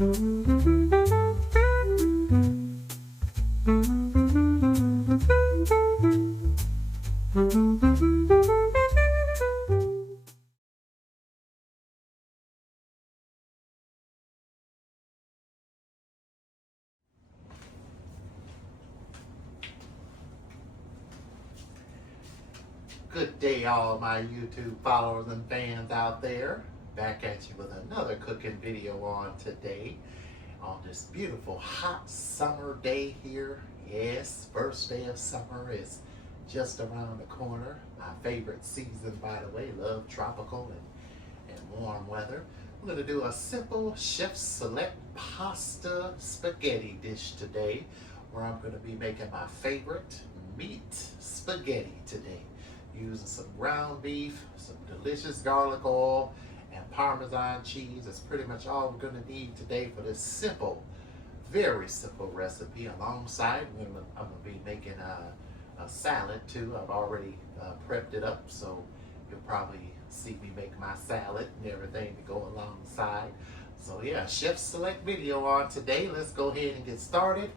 Good day, all my YouTube followers and fans out there. Back at you with another cooking video on today on this beautiful hot summer day here. Yes, first day of summer is just around the corner. My favorite season, by the way. Love tropical and warm weather. I'm going to do a simple chef select pasta spaghetti dish today, where I'm going to be making my favorite meat spaghetti today, using some ground beef, some delicious garlic oil, and Parmesan cheese. That's pretty much all we're going to need today for this simple, very simple recipe. Alongside, I'm going to be making a salad too. I've already prepped it up, so you'll probably see me make my salad and everything to go alongside. So yeah, chef select video on today. Let's go ahead and get started.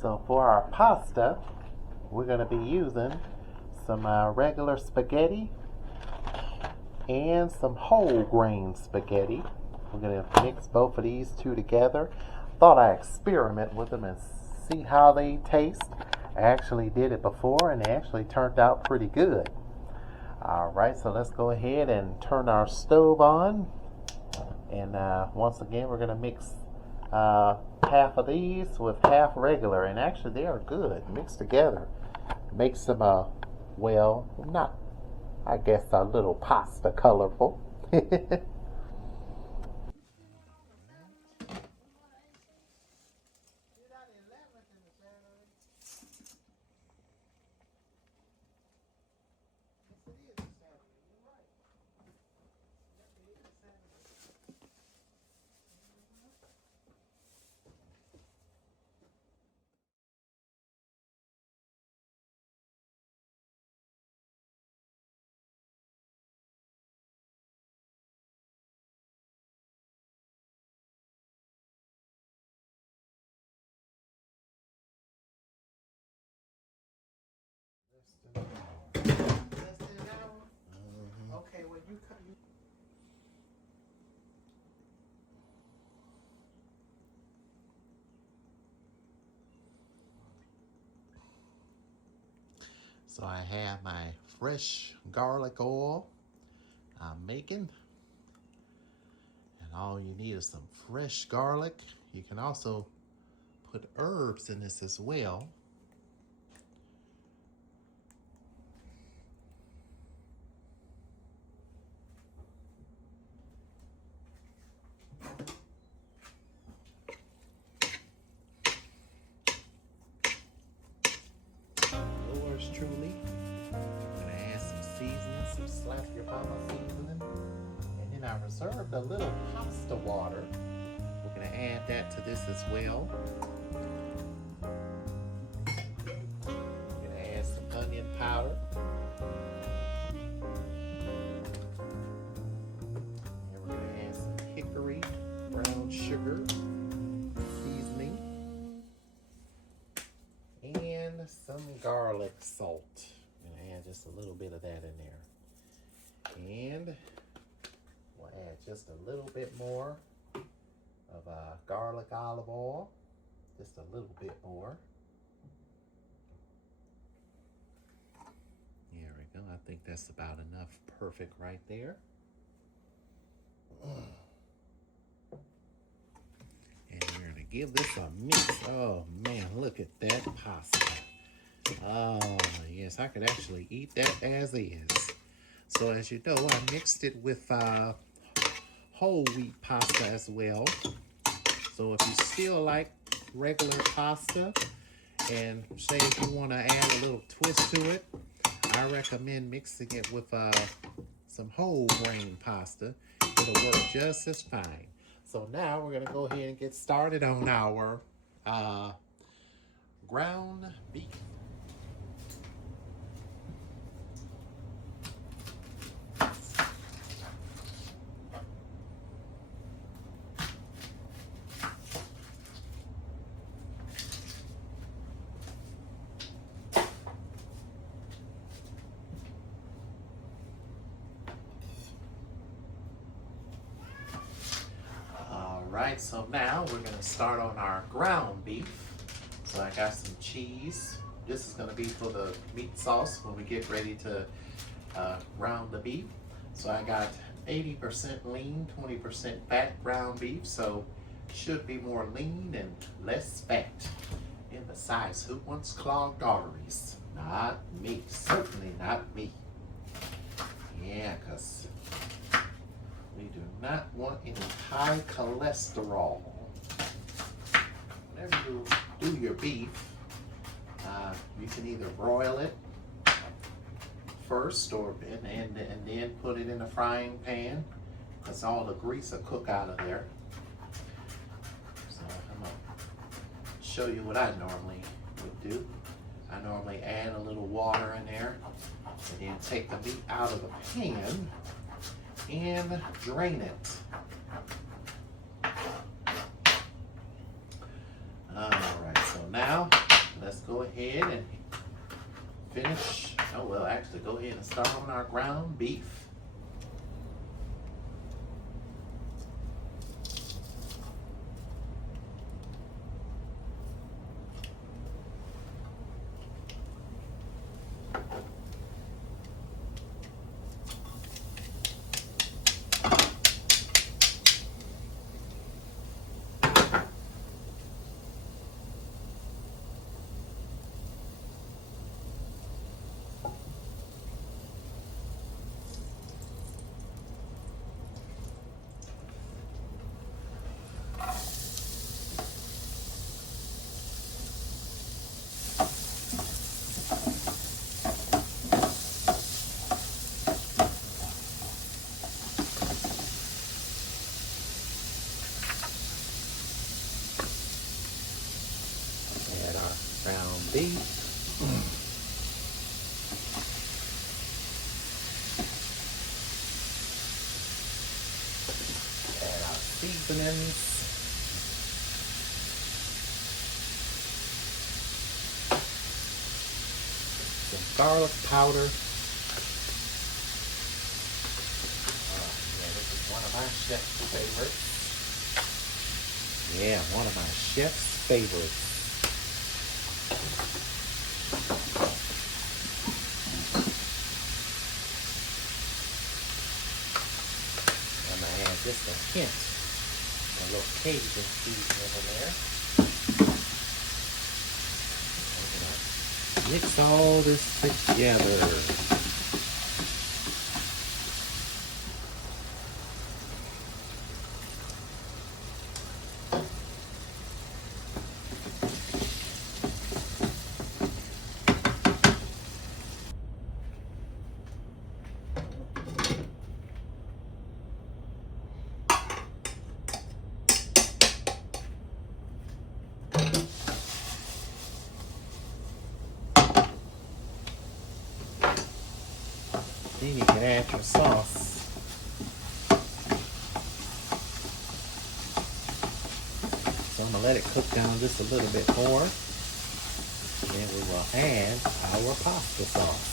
So for our pasta, we're going to be using some regular spaghetti and some whole grain spaghetti. We're going to mix both of these two together. Thought I'd experiment with them and see how they taste. I actually did it before and they actually turned out pretty good. Alright, so let's go ahead and turn our stove on. And once again, we're going to mix half of these with half regular, and actually they are good mixed together. Makes them well, not, I guess, a little pasta colorful. Okay, well you come. So I have my fresh garlic oil I'm making. And all you need is some fresh garlic. You can also put herbs in this as well. Yours truly. I'm gonna add some seasoning, some slap your mama seasoning. And then I reserved a little pasta water. We're gonna add that to this as well. We're gonna add some onion powder. And we're gonna add some hickory brown sugar seasoning. And some garlic salt. I'm gonna add just a little bit of that in there. And we'll add just a little bit more of garlic olive oil. Just a little bit more. There we go. I think that's about enough. Perfect right there. And we're gonna give this a mix. Oh man, look at that pasta. Oh yes, I could actually eat that as is. So as you know, I mixed it with whole wheat pasta as well. So if you still like regular pasta, and say if you want to add a little twist to it, I recommend mixing it with some whole grain pasta. It'll work just as fine. So now we're gonna go ahead and get started on our ground beef. Alright, so now we're gonna start on our ground beef. So I got some cheese. This is gonna be for the meat sauce when we get ready to ground the beef. So I got 80% lean, 20% fat ground beef. So should be more lean and less fat. And besides, who wants clogged arteries? Not me, certainly not me. Yeah, because we do not want any high cholesterol. Whenever you do your beef, you can either broil it first and then put it in a frying pan, because all the grease will cook out of there. So I'm gonna show you what I normally would do. I normally add a little water in there and then take the meat out of the pan and drain it. Alright, so now let's go ahead and finish. Oh, well, actually, go ahead and start on our ground beef. Add our ground beef. Add our seasonings. Some garlic powder. Yeah, this is one of my chef's favorites. Yeah, one of my chef's favorites. I'm gonna add just a hint, a little Cajun seasoning in there. I'm gonna mix all this together. Then you can add your sauce. So I'm going to let it cook down just a little bit more. Then we will add our pasta sauce.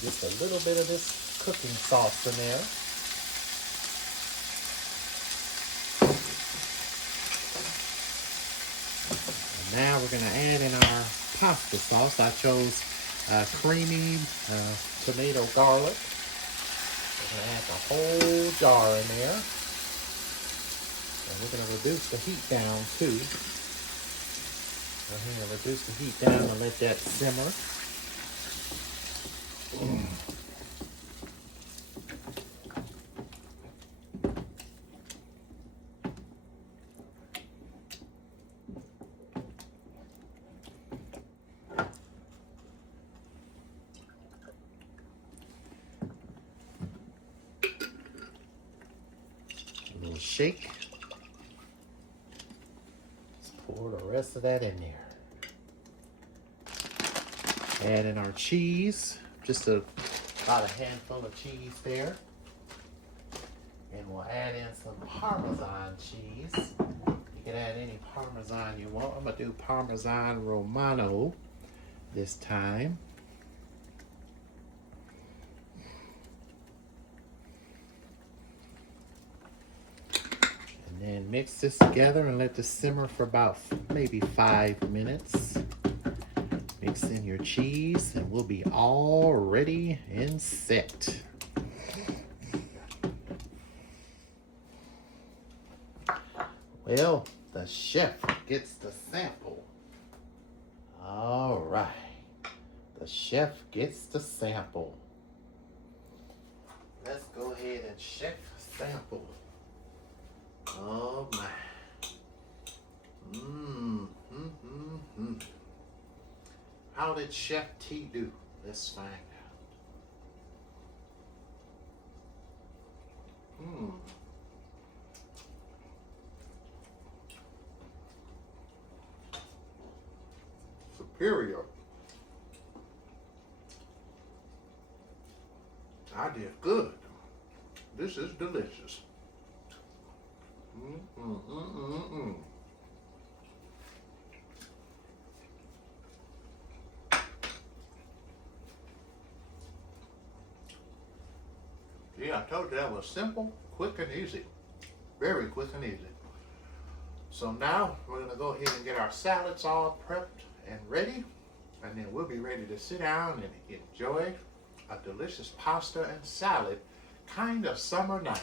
Just a little bit of this cooking sauce in there. Now we're going to add in our pasta sauce. I chose creamy tomato garlic. We're going to add the whole jar in there. And we're going to reduce the heat down too. Go ahead and reduce the heat down and let that simmer. shake. Let's pour the rest of that in there. Add in our cheese, just about a handful of cheese there. And we'll add in some Parmesan cheese. You can add any Parmesan you want. I'm gonna do Parmesan Romano this time. And then mix this together and let this simmer for about maybe 5 minutes. Mix in your cheese and we'll be all ready and set. Well, the chef gets the sample. All right, the chef gets the sample. Let's go ahead and chef sample. Oh my. How did Chef T do? Let's find out. Superior. I did good. This is delicious. Yeah, I told you that was simple, quick, and easy. Very quick and easy. So now we're gonna go ahead and get our salads all prepped and ready, and then we'll be ready to sit down and enjoy a delicious pasta and salad kind of summer night.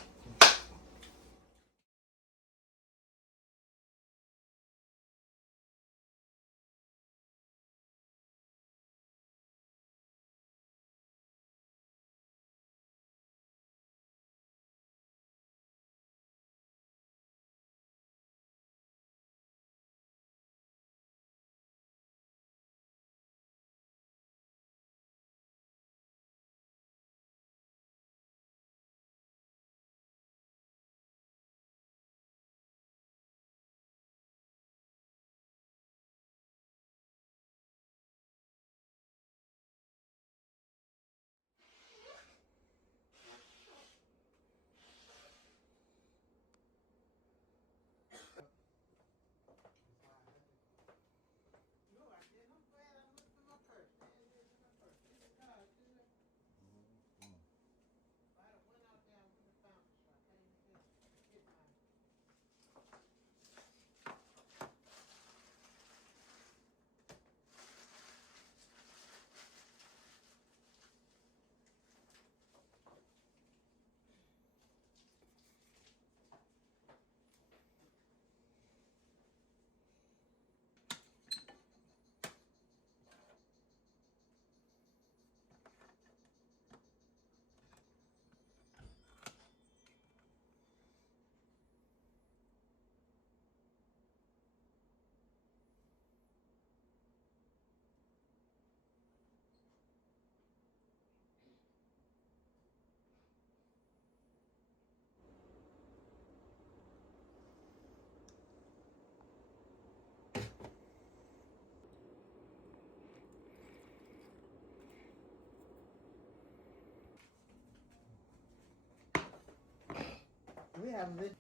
We haven't been